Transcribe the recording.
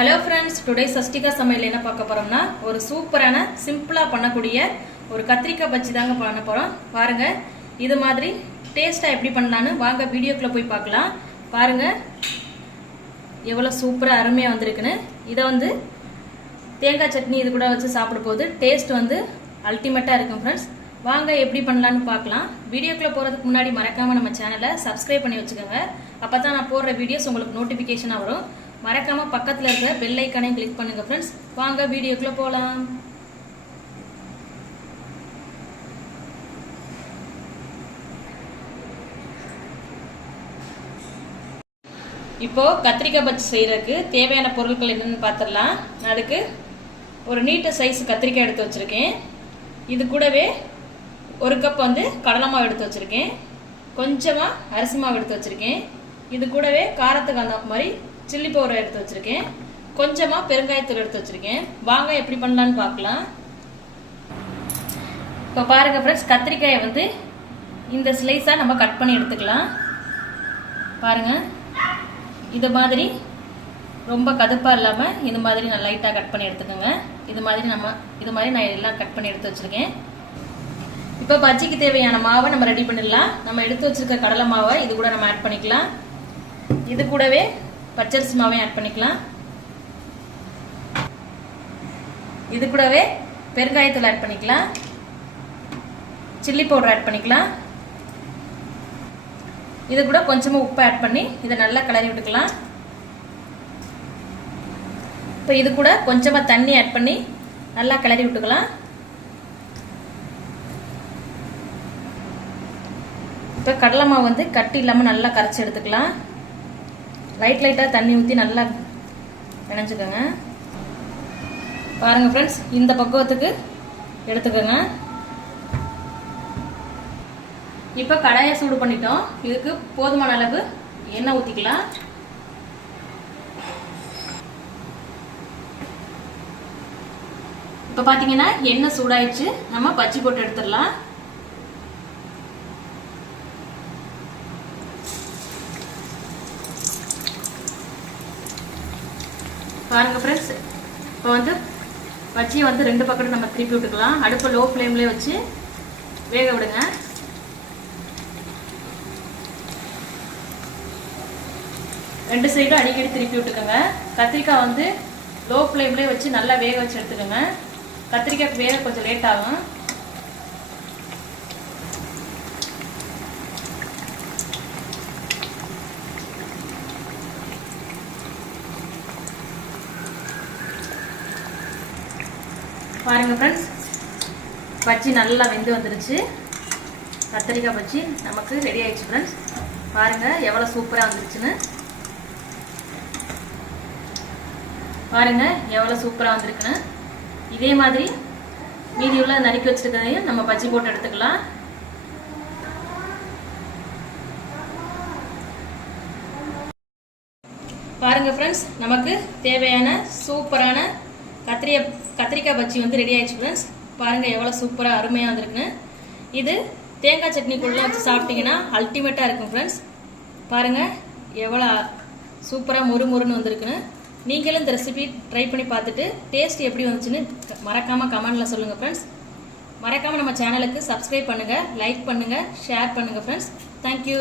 Hello friends, today Shashtika சமையல் என்ன பார்க்க போறோம்னா ஒரு சூப்பரான சிம்பிளா பண்ணக்கூடிய ஒரு கத்திரிக்காய் பஜ்ஜி தாங்க பண்ண போறோம். பாருங்க, இது மாதிரி டேஸ்டா எப்படி பண்ணலான்னு வாங்க வீடியோக்குள்ள போய் பார்க்கலாம். பாருங்க எவ்வளவு சூப்பரா அருமையா வந்திருக்குன்னு. இதை வந்து தேங்காய் சட்னி இது கூட வச்சு சாப்பிட போது டேஸ்ட் வந்து அல்டிமேட்டா இருக்கும் ஃப்ரெண்ட்ஸ். வாங்க எப்படி பண்ணலான்னு பார்க்கலாம். வீடியோக்குள்ள போறதுக்கு முன்னாடி மறக்காம நம்ம சேனலை சப்ஸ்கிரைப் பண்ணி வச்சுக்கோங்க. அப்பதான் நான் போடுற வீடியோஸ் உங்களுக்கு நோட்டிபிகேஷனா வரும். மறக்காம பக்கத்துல இருக்க பெல் ஐகானை கிளிக் பண்ணுங்க ஃப்ரெண்ட்ஸ். வாங்க வீடியோக்குள்ள போலாம். இப்போ கத்திரிக்காய் பஜ்ஜி செய்யறதுக்கு தேவையான பொருட்கள் என்னன்னு பார்த்துடலாம். அதுக்கு ஒரு நீட்ட சைஸ் கத்திரிக்காய் எடுத்து வச்சிருக்கேன். இது கூடவே ஒரு கப் வந்து கடலை மாவு எடுத்து வச்சிருக்கேன். கொஞ்சமா அரிசி மாவு எடுத்து வச்சிருக்கேன். இது கூடவே காரத்துக்கு அந்த மாதிரி சில்லி பவுடர் எடுத்து வச்சிருக்கேன். கொஞ்சமா பெருங்காயத்தூள் எடுத்து வச்சிருக்கேன். வாங்க எப்படி பண்ணலான்னு பார்க்கலாம். இப்போ பாருங்க ஃப்ரெண்ட்ஸ், கத்திரிக்காயை வந்து இந்த ஸ்லைஸா நம்ம கட் பண்ணி எடுத்துக்கலாம். பாருங்க, இது மாதிரி ரொம்ப கதுப்பா இல்லாம இது மாதிரி நான் லைட்டா கட் பண்ணி எடுத்துக்கோங்க. இது மாதிரி நான் எல்லாம் கட் பண்ணி எடுத்து வச்சிருக்கேன். இப்போ பஜ்ஜிக்கு தேவையான மாவை நம்ம ரெடி பண்ணிடலாம். நம்ம எடுத்து வச்சிருக்க கடலை மாவை இது கூட நம்ம ஆட் பண்ணிக்கலாம். இது கூடவே பச்சரிசி மாவையும் ஆட் பண்ணிக்கலாம். இது கூடவே பெருங்காயத்தூள் ஆட் பண்ணிக்கலாம். சில்லி பவுடர் ஆட் பண்ணிக்கலாம். இது கூட கொஞ்சமா உப்பு ஆட் பண்ணி இதை நல்லா கிளறி விட்டுக்கலாம். இப்போ இது கூட கொஞ்சமா தண்ணி ஆட் பண்ணி நல்லா கிளறி விட்டுக்கலாம். இப்போ கடலை மாவு வந்து கட்டி இல்லாமல் நல்லா கரைச்சி எடுத்துக்கலாம். லைட்டா தண்ணி ஊற்றி நல்லா நினைச்சுக்கோங்க. பாருங்க ஃப்ரெண்ட்ஸ், இந்த பக்குவத்துக்கு எடுத்துக்கோங்க. இப்போ கடாயை சூடு பண்ணிட்டோம். இதுக்கு போதுமான அளவு எண்ணெய் ஊற்றிக்கலாம். இப்போ பார்த்தீங்கன்னா எண்ணெய் சூடாயிடுச்சு. நம்ம பஜ்ஜி போட்டு எடுத்துடலாம். பாருங்க ஃப்ரெண்ட்ஸ், இப்போ வந்து பஜ்ஜியை வந்து ரெண்டு பக்கமும் நம்ம திருப்பி விட்டுக்கலாம். அடுப்பை லோ ஃப்ளேம்லேயே வச்சு வேக விடுங்க. ரெண்டு சைடும் அடிக்கடி திருப்பி விட்டுக்கோங்க. கத்திரிக்காய் வந்து லோ ஃப்ளேம்லேயே வச்சு நல்லா வேக வச்சு எடுத்துக்கோங்க. கத்திரிக்காய்க்கு வேக கொஞ்சம் லேட் ஆகும். பாருங்க ஃப்ரெண்ட்ஸ், பஜ்ஜி நல்லா வெந்து வந்துருச்சு. கத்திரிக்காய் பஜ்ஜி நமக்கு ரெடி ஆயிடுச்சு ஃப்ரெண்ட்ஸ். பாருங்க எவ்வளவு சூப்பரா வந்துருச்சுன்னு. பாருங்க எவ்வளவு சூப்பரா வந்திருக்குன்னு. இதே மாதிரி மீதி உள்ள நறுக்கி வச்சிருக்கிறதையும் நம்ம பஜ்ஜி போட்டு எடுத்துக்கலாம். பாருங்க ஃப்ரெண்ட்ஸ், நமக்கு தேவையான சூப்பரான கத்திரிக்காய் பஜ்ஜி வந்து ரெடி ஆயிடுச்சு ஃப்ரெண்ட்ஸ். பாருங்க எவ்வளவு சூப்பரா அருமையா வந்திருக்குன்னு. இது தேங்காய் சட்னிக்குள்ள வச்சு சாப்பிட்டீங்கன்னா அல்டிமேட்டா இருக்கும் ஃப்ரெண்ட்ஸ். பாருங்க எவ்வளவு சூப்பரா மொறுமொறுன்னு வந்திருக்குன்னு. நீங்களும் இந்த ரெசிபி ட்ரை பண்ணி பார்த்துட்டு டேஸ்ட் எப்படி வந்துச்சுன்னு மறக்காம கமெண்ட்ல சொல்லுங்க ஃப்ரெண்ட்ஸ். மறக்காம நம்ம சேனலுக்கு சப்ஸ்கிரைப் பண்ணுங்க, லைக் பண்ணுங்க, ஷேர் பண்ணுங்க ஃப்ரெண்ட்ஸ். தேங்க்யூ.